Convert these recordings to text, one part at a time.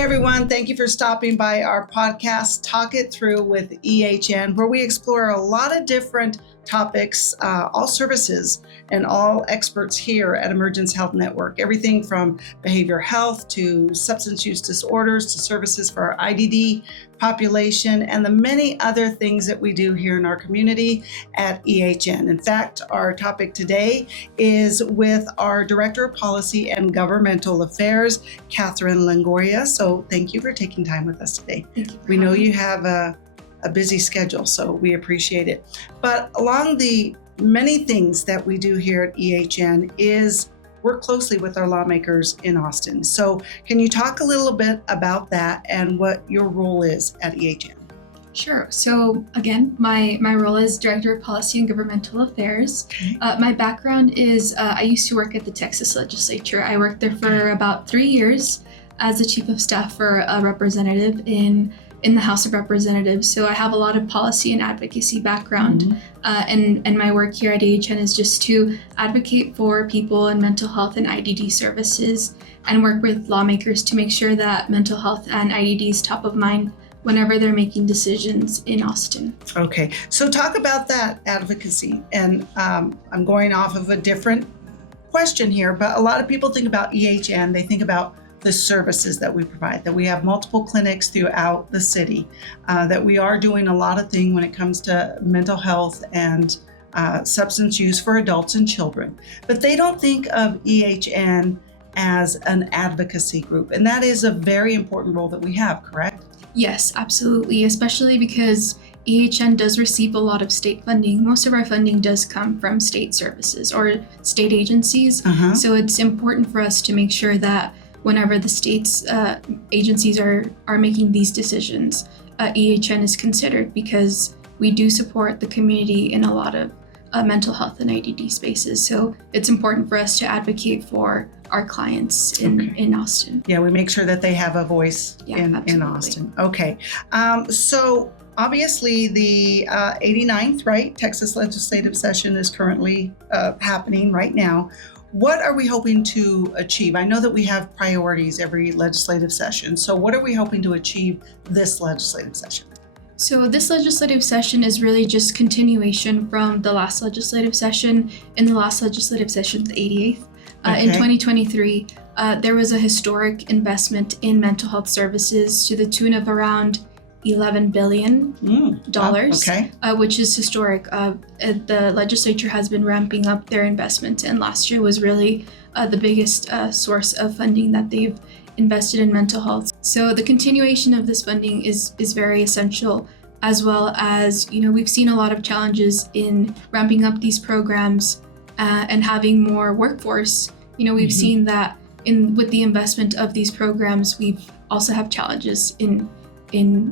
everyone. Thank you for stopping by our podcast, Talk It Through with EHN, where we explore a lot of different topics, all services and all experts here at Emergence Health Network. Everything from behavioral health to substance use disorders to services for our IDD population and the many other things that we do here in our community at EHN. In fact, our topic today is with our Director of Policy and Governmental Affairs, Katherine Longoria. So thank you for taking time with us today. We know you have a busy schedule, so we appreciate it. But along the many things that we do here at EHN is work closely with our lawmakers in Austin. So can you talk a little bit about that and what your role is at EHN? Sure. So again, my role is Director of Policy and Governmental Affairs. Okay. My background is I used to work at the Texas Legislature. I worked there for about 3 years as the Chief of Staff for a representative in the House of Representatives. So I have a lot of policy and advocacy background. Mm-hmm. And my work here at EHN is just to advocate for people in mental health and IDD services and work with lawmakers to make sure that mental health and IDD is top of mind whenever they're making decisions in Austin. Okay, so talk about that advocacy. And I'm going off of a different question here, but a lot of people think about EHN, they think about the services that we provide, that we have multiple clinics throughout the city, that we are doing a lot of things when it comes to mental health and substance use for adults and children. But they don't think of EHN as an advocacy group. And that is a very important role that we have, correct? Yes, absolutely, especially because EHN does receive a lot of state funding. Most of our funding does come from state services or state agencies. Uh-huh. So it's important for us to make sure that whenever the state's agencies are making these decisions, EHN is considered because we do support the community in a lot of mental health and IDD spaces. So it's important for us to advocate for our clients in Austin. Yeah, we make sure that they have a voice in Austin. Okay, so obviously the 89th, right, Texas legislative session is currently happening right now. What are we hoping to achieve? I know that we have priorities every legislative session. So what are we hoping to achieve this legislative session? So this legislative session is really just continuation from the last legislative session. In the last legislative session, the 88th, in 2023, there was a historic investment in mental health services to the tune of around $11 billion, which is historic. The legislature has been ramping up their investment, and last year was really the biggest source of funding that they've invested in mental health. So the continuation of this funding is very essential, as well as, we've seen a lot of challenges in ramping up these programs and having more workforce. We've mm-hmm. seen that with the investment of these programs, we've also have challenges in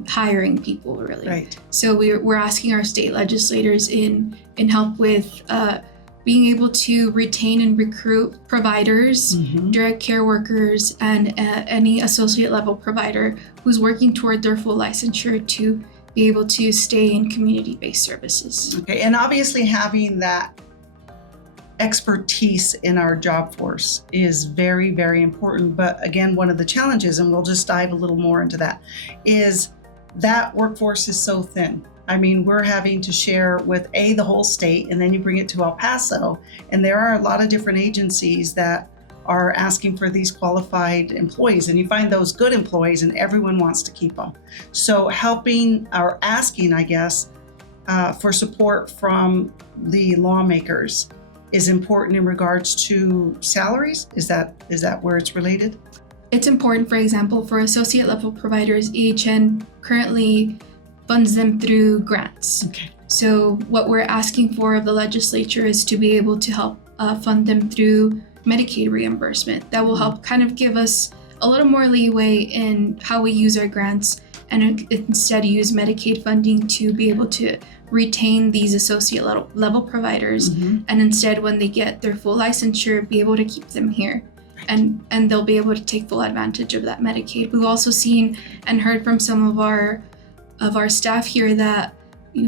hiring people, really. Right. So we're asking our state legislators in help with being able to retain and recruit providers, mm-hmm. direct care workers, and any associate level provider who's working toward their full licensure to be able to stay in community-based services. Okay, and obviously having that expertise in our job force is very, very important. But again, one of the challenges, and we'll just dive a little more into that, is that workforce is so thin. I mean, we're having to share with the whole state, and then you bring it to El Paso, and there are a lot of different agencies that are asking for these qualified employees, and you find those good employees and everyone wants to keep them. So helping or asking, I guess, for support from the lawmakers is important in regards to salaries? Is that where it's related? It's important, for example, for associate level providers, EHN currently funds them through grants. Okay. So what we're asking for of the legislature is to be able to help fund them through Medicaid reimbursement. That will help kind of give us a little more leeway in how we use our grants and instead use Medicaid funding to be able to retain these associate level providers, mm-hmm. and instead when they get their full licensure, be able to keep them here. And they'll be able to take full advantage of that Medicaid. We've also seen and heard from some of our staff here that,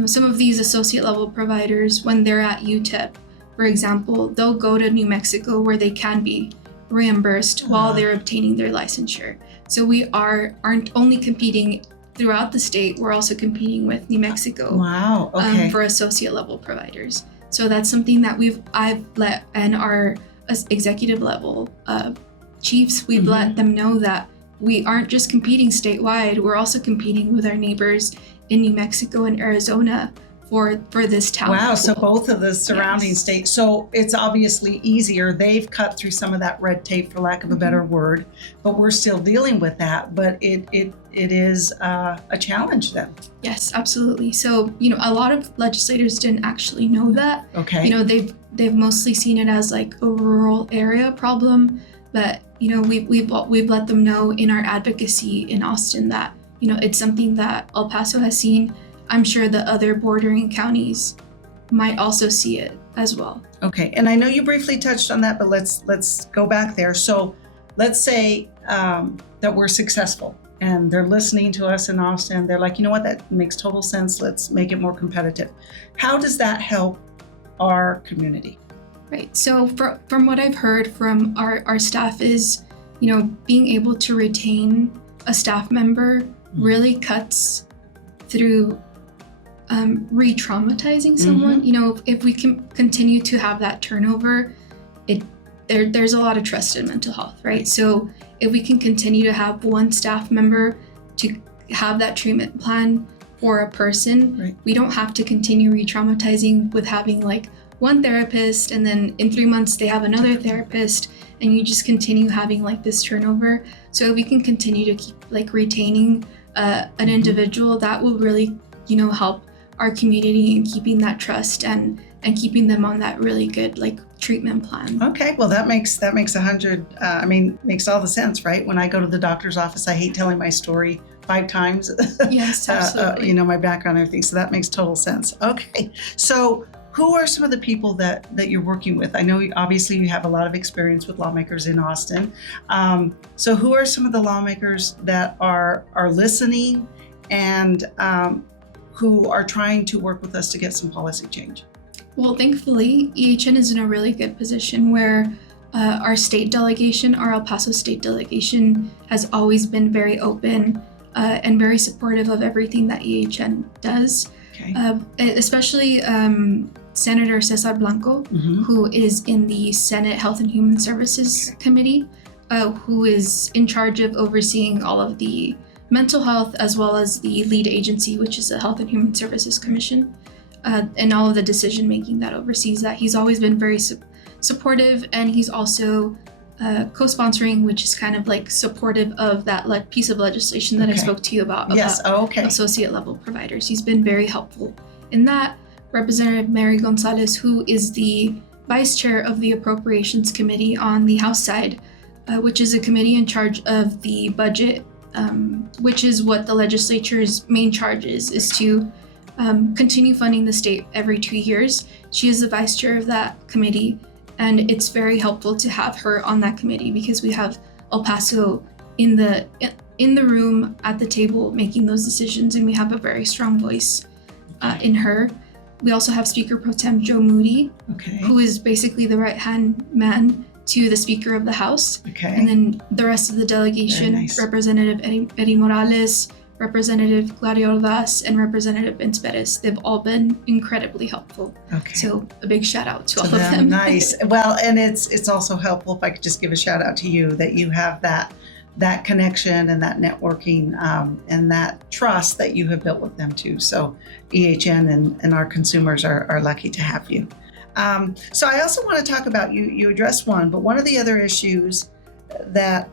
some of these associate level providers, when they're at UTEP, for example, they'll go to New Mexico where they can be reimbursed while they're obtaining their licensure. So we aren't only competing throughout the state, we're also competing with New Mexico. Wow. Okay. For associate level providers. So that's something that I've let, and our executive level chiefs, we've let them know that we aren't just competing statewide, we're also competing with our neighbors in New Mexico and Arizona for this talent. Wow, so both of the surrounding states. So it's obviously easier. They've cut through some of that red tape, for lack of a better word, but we're still dealing with that. But it is a challenge then. Yes, absolutely. So, a lot of legislators didn't actually know that. Okay. They've mostly seen it as like a rural area problem, but we've let them know in our advocacy in Austin that it's something that El Paso has seen. I'm sure the other bordering counties might also see it as well. Okay, and I know you briefly touched on that, but let's go back there. So let's say that we're successful and they're listening to us in Austin. They're like, you know what, that makes total sense. Let's make it more competitive. How does that help our community? Right. So from what I've heard from our staff is, being able to retain a staff member really cuts through re-traumatizing someone. If we can continue to have that turnover, there's a lot of trust in mental health, right? So if we can continue to have one staff member to have that treatment plan for a person, right, we don't have to continue re-traumatizing with having like one therapist and then in 3 months they have another therapist and you just continue having like this turnover. So if we can continue to keep like retaining an individual, that will really, help our community in keeping that trust and keeping them on that really good like treatment plan. Okay, well that makes makes all the sense, right? When I go to the doctor's office, I hate telling my story 5 times. Yes, absolutely. My background and everything, so that makes total sense. Okay, so who are some of the people that you're working with? I know obviously you have a lot of experience with lawmakers in Austin. So who are some of the lawmakers that are listening and who are trying to work with us to get some policy change? Well, thankfully, EHN is in a really good position where our state delegation, our El Paso state delegation, has always been very open and very supportive of everything that EHN does. Okay. Especially Senator Cesar Blanco, who is in the Senate Health and Human Services Committee, who is in charge of overseeing all of the mental health as well as the lead agency, which is the Health and Human Services Commission, and all of the decision making that oversees that. He's always been very supportive, and he's also co-sponsoring, which is kind of like supportive of that piece of legislation that I spoke to you about. Yes. Associate level providers. He's been very helpful in that. Representative Mary Gonzalez, who is the vice chair of the Appropriations Committee on the House side, which is a committee in charge of the budget, which is what the legislature's main charge is to continue funding the state every 2 years. She is the vice chair of that committee, and it's very helpful to have her on that committee because we have El Paso in the room at the table making those decisions, and we have a very strong voice in her. We also have Speaker Pro Tem Joe Moody, who is basically the right-hand man to the Speaker of the House. Okay. And then the rest of the delegation, Representative Eddie Morales, Representative Claudia Ordaz, and Representative Vince Perez. They've all been incredibly helpful. Okay. So a big shout out to all of them. Nice. Well, and it's also helpful, if I could just give a shout out to you, that you have that connection and that networking and that trust that you have built with them too. So EHN and our consumers are lucky to have you. So I also want to talk about, you addressed one, but one of the other issues that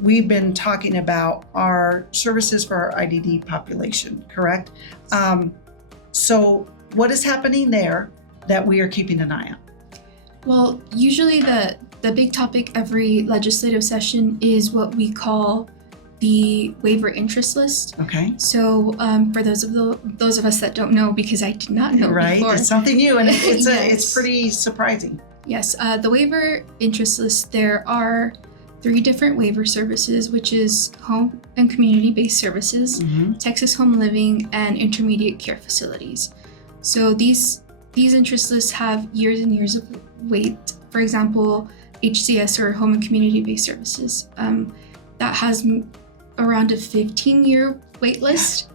we've been talking about are services for our IDD population, correct? So what is happening there that we are keeping an eye on? Well, usually the big topic every legislative session is what we call the waiver interest list. Okay. So for those of us that don't know, because I did not know before. It's something new, and it's Yes. it's pretty surprising. Yes, the waiver interest list, there are 3 different waiver services, which is home and community-based services, Texas Home Living, and intermediate care facilities. So these interest lists have years and years of wait. For example, HCS or Home and Community-Based Services. That has around a 15-year wait list.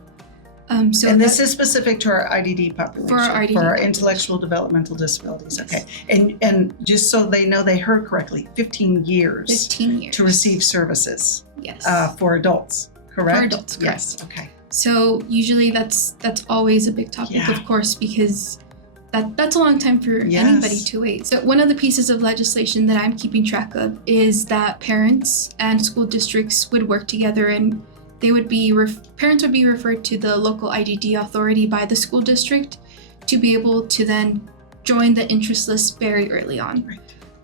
And this is specific to our IDD population, for our IDD for our population. intellectual developmental disabilities. Yes. Okay, and just so they know, they heard correctly, 15 years 15 years to receive services Yes. for adults, correct? For adults, correct. Yes. Okay. So usually that's always a big topic, Yeah. of course, because that's a long time for Yes. anybody to wait. So one of the pieces of legislation that I'm keeping track of is that parents and school districts would work together, and they would be parents would be referred to the local IDD authority by the school district to be able to then join the interest list very early on. Right.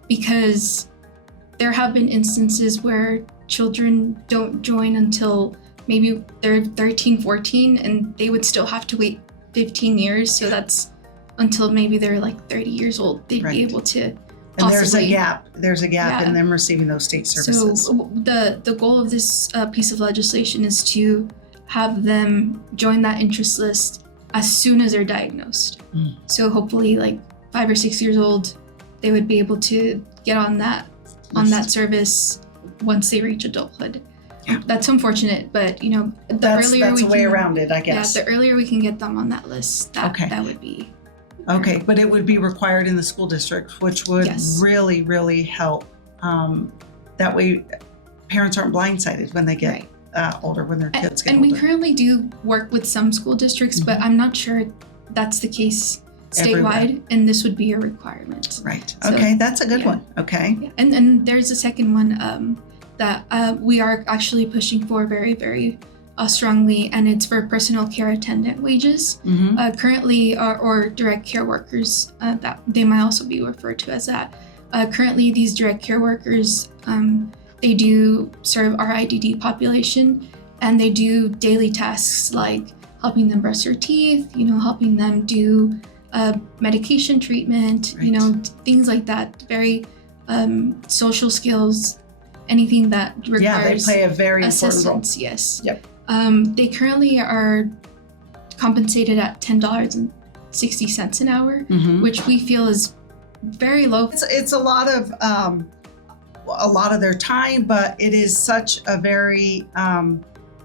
Because there have been instances where children don't join until maybe they're 13, 14, and they would still have to wait 15 years. So that's until maybe they're like 30 years old, they'd Right. be able to And possibly. there's a gap Yeah. in them receiving those state services. So the goal of this piece of legislation is to have them join that interest list as soon as they're diagnosed. Mm. So hopefully, like 5 or 6 years old, they would be able to get on that service once they reach adulthood. Yeah. That's unfortunate, but the That's earlier we a way can, around it, I guess. Yeah, the earlier we can get them on that list, Okay. that would be. Okay, but it would be required in the school district, which would Yes. really, really help. That way, parents aren't blindsided when they get Right. older, when their kids get And we older. currently do work with some school districts, but I'm not sure that's the case Everywhere. statewide, and this would be a requirement. Right. So, Okay, that's a good yeah. one. Okay. Yeah. And there's a second one that we are actually pushing for very, very strongly, and it's for personal care attendant wages. Mm-hmm. Currently, or direct care workers, that they might also be referred to as that. Currently, these direct care workers, they do serve our IDD population, and they do daily tasks like helping them brush their teeth, helping them do medication treatment, Right. things like that. Very social skills, anything that requires Yeah, they play a very important role. assistance. Yes. Yep. They currently are compensated at $10.60 an hour, Mm-hmm. which we feel is very low. It's a lot of their time, but it is such a very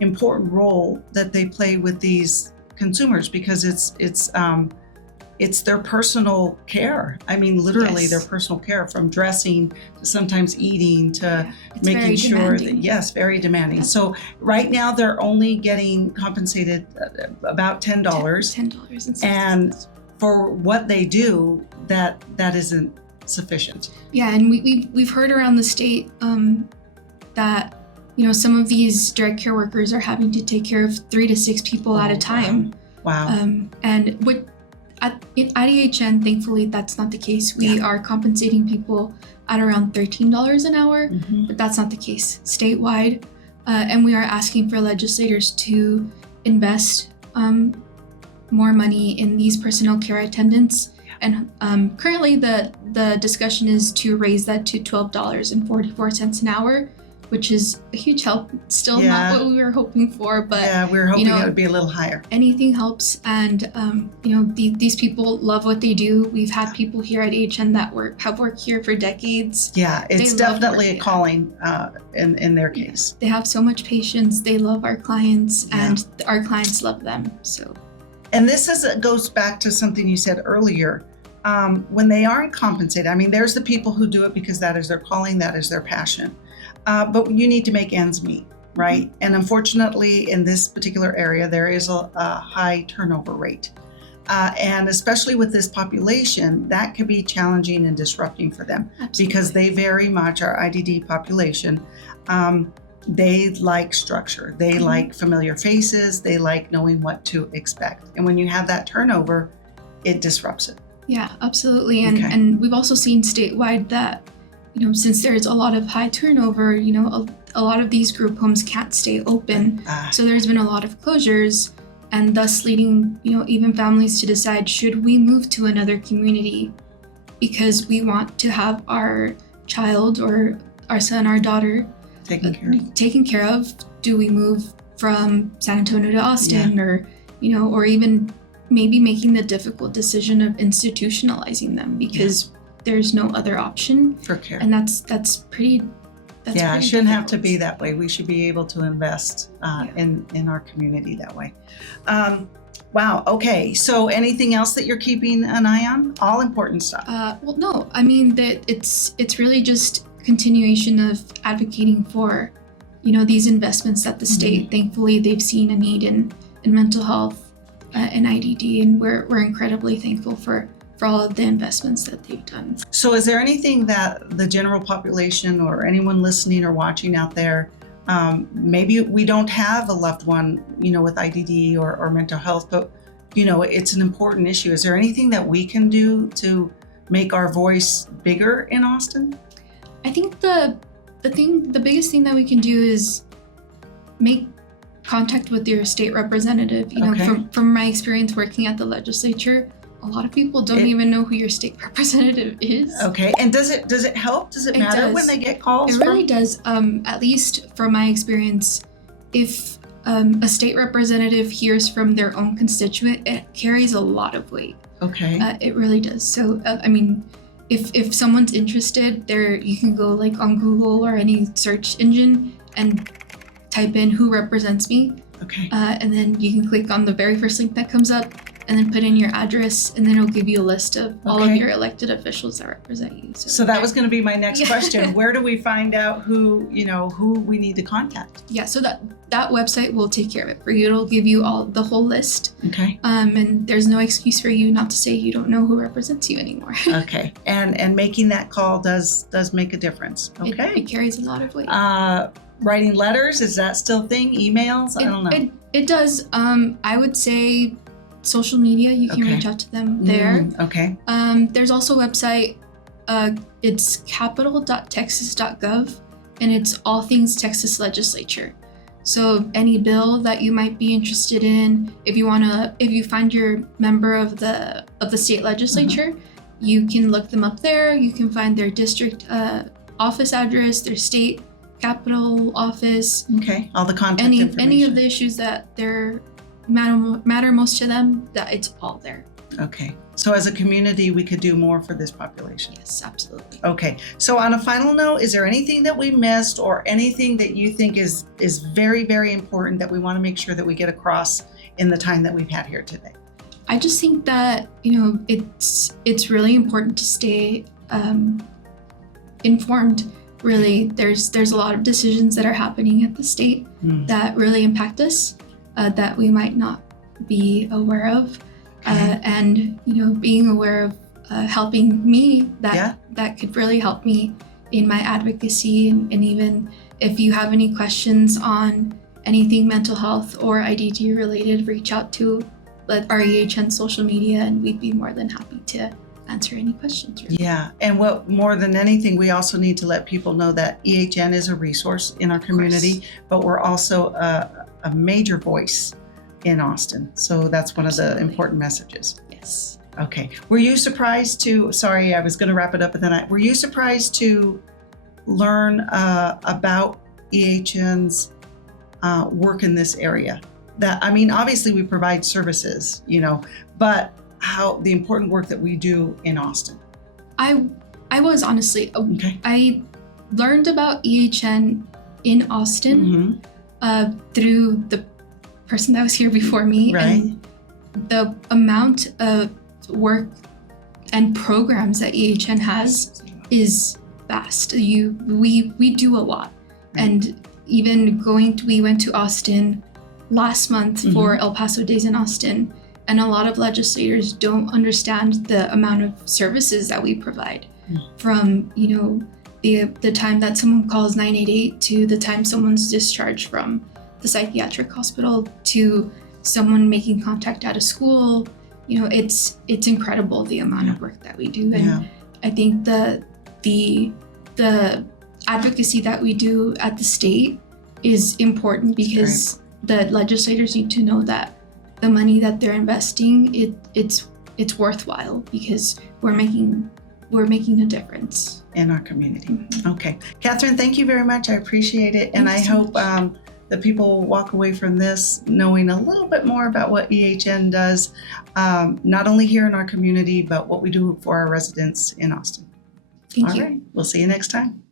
important role that they play with these consumers, because it's their personal care. I mean, literally Yes. their personal care, from dressing to sometimes eating to It's making very sure demanding. that, yes, very demanding. So right now they're only getting compensated about $10, $10.60. and for what they do, that isn't sufficient. Yeah, and we've heard around the state that some of these direct care workers are having to take care of 3 to 6 people at a time. Wow. And at EHN, thankfully, that's not the case. We are compensating people at around $13 an hour, Mhm. but that's not the case statewide. And we are asking for legislators to invest more money in these personal care attendants. And currently, the discussion is to raise that to $12.44 an hour, which is a huge help. Still Yeah. not what we were hoping for, but Yeah, we were hoping it would be a little higher. anything helps. And these people love what they do. We've had people here at AHN that have worked here for decades. Yeah, it's They love definitely a working. calling in their case. They have so much patience. They love our clients, Yeah. and our clients love them. So And this goes back to something you said earlier. When they aren't compensated, I mean, there's the people who do it because that is their calling, that is their passion. But you need to make ends meet, right? And unfortunately, in this particular area, there is a high turnover rate. And especially with this population, that could be challenging and disrupting for them, absolutely. because they very much, our IDD population, they like structure. They like familiar faces. They like knowing what to expect. And when you have that turnover, it disrupts it. Yeah, absolutely. And Okay. and we've also seen statewide that, since there's a lot of high turnover, a lot of these group homes can't stay open. So there's been a lot of closures, and thus leading, even families to decide, should we move to another community because we want to have our child or our son, our daughter taken care of. Do we move from San Antonio to Austin, or even maybe making the difficult decision of institutionalizing them, because there's no other option for care. and that's pretty it shouldn't have to be that way. We should be able to invest in our community that way. Wow. Okay. So anything else that you're keeping an eye on? All important stuff. Well, no. I mean that it's really just continuation of advocating for, these investments that the state. Thankfully, they've seen a need in mental health and IDD, and we're incredibly thankful for all of the investments that they've done. So is there anything that the general population or anyone listening or watching out there, maybe we don't have a loved one, with IDD or mental health, but, it's an important issue. Is there anything that we can do to make our voice bigger in Austin? I think the biggest thing that we can do is make contact with your state representative. From my experience working at the legislature, a lot of people don't even know who your state representative is. Okay, and does it help? Does it matter when they get calls? It really does. At least from my experience, if a state representative hears from their own constituent, it carries a lot of weight. Okay. It really does. So, if someone's interested, you can go like on Google or any search engine and type in who represents me. Okay. And then you can click on the very first link that comes up and then put in your address, and then it'll give you a list of all of your elected officials that represent you. So that was going to be my next question. Where do we find out who we need to contact? Yeah, so that website will take care of it for you. It'll give you the whole list. Okay. And there's no excuse for you not to say you don't know who represents you anymore. Okay. And making that call does make a difference. Okay. It carries a lot of weight. Writing letters, is that still a thing? Emails? I don't know. It does. I would say social media, you can reach out to them there. Okay. There's also a website, it's capital.texas.gov, and it's all things Texas Legislature. So any bill that you might be interested in, if you find your member of the state legislature, you can look them up there. You can find their district office address, their state capital office. Okay, all the contact information. Any of the issues that matter most to them, that it's all there. Okay, so as a community, we could do more for this population. Yes, absolutely. Okay, so on a final note, is there anything that we missed or anything that you think is very, very important that we want to make sure that we get across in the time that we've had here today? I just think that, it's really important to stay informed. Really, there's a lot of decisions that are happening at the state that really impact us, that we might not be aware of. And being aware of helping me, that could really help me in my advocacy. And even if you have any questions on anything mental health or IDD related, reach out to our EHN social media, and we'd be more than happy to answer any questions. Really. Yeah, and what more than anything, we also need to let people know that EHN is a resource in our community, but we're also a major voice in Austin. So that's one of the important messages. Yes. Okay. Were you surprised sorry, I was going to wrap it up, but then were you surprised to learn about EHN's work in this area? Obviously we provide services, but how the important work that we do in Austin. I was honestly, I learned about EHN in Austin through the person that was here before me, and the amount of work and programs that EHN has is vast. We do a lot, and even we went to Austin last month for El Paso Days in Austin, and a lot of legislators don't understand the amount of services that we provide, from the time that someone calls 988 to the time someone's discharged from the psychiatric hospital to someone making contact at a school. It's incredible the amount of work that we do, and I think the advocacy that we do at the state is important because the legislators need to know that the money that they're investing, it's worthwhile because we're making a difference in our community. Okay, Katherine, thank you very much. I appreciate it, and I hope that people walk away from this knowing a little bit more about what EHN does, not only here in our community, but what we do for our residents in Austin. Thank All you. right. We'll see you next time.